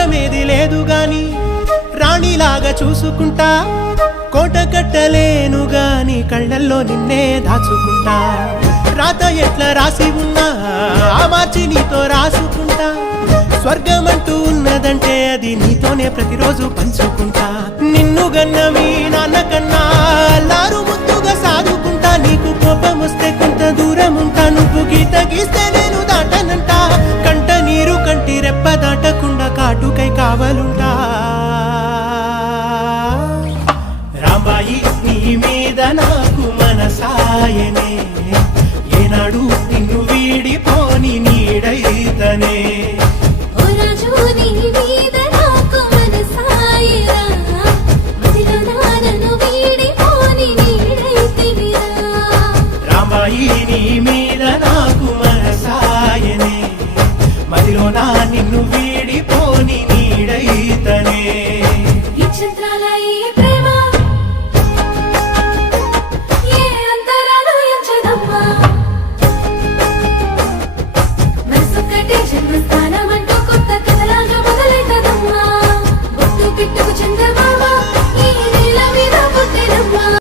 రాజ్యమేది లేదు గాని రాణిలాగా చూసుకుంటా కోట కట్టలేను గాని కళ్ళల్లో నిన్నే దాచుకుంటా రాత ఎట్లా రాసి ఉన్నా ఆ మార్చి నీతో రాసుకుంటా స్వర్గమంటూ ఉన్నదంటే అది నీతోనే ప్రతిరోజు పంచుకుంటా నిన్ను గన్నవి నాన్నకన్నా అల్లారు ముద్దుగా సాదుకుంటా నీకు కోపం వస్తే కొంత దూరం ఉంటా నువ్వు గీత గీస్తే నేను దాటనంటా కంట నీరు కంటి రెప్ప దాటకుండా కాటుకై కావలుంటా రాంబాయి నీ మీద నాకు మనసాయనే ఏనాడు నిన్ను వీడిపోని నీడైతనే